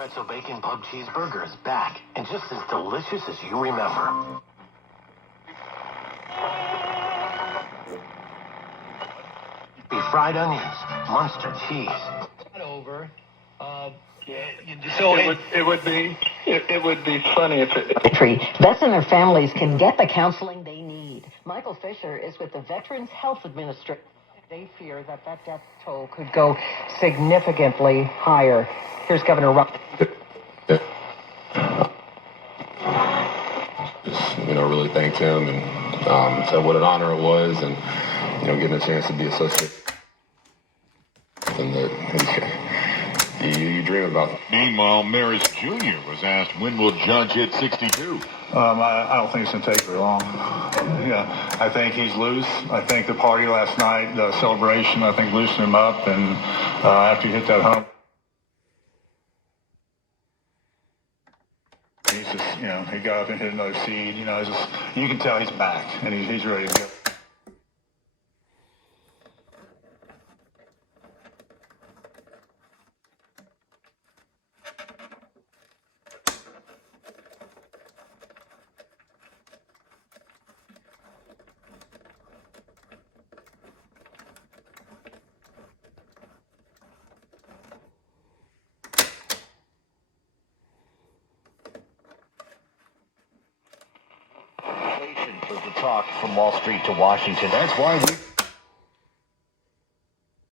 pretzel bacon pub cheeseburger is back and just as delicious as you remember. Fried onions, Munster cheese. Over. So it would be funny if it. Vets and their families can get the counseling they need. Michael Fisher is with the Veterans Health Administration. They fear that death toll could go significantly higher. Here's Governor Rupp. Just, really thanked him and said what an honor it was, and getting a chance to be associated. And that you dream about. Meanwhile, Maris Jr. was asked when will Judge hit 62. I don't think it's going to take very long. Yeah, I think he's loose. I think the party last night, the celebration, I think loosened him up, and after he hit that hump, he's just, he got up and hit another seed. You can tell he's back and he's ready to go. Was the talk from Wall Street to Washington. That's why we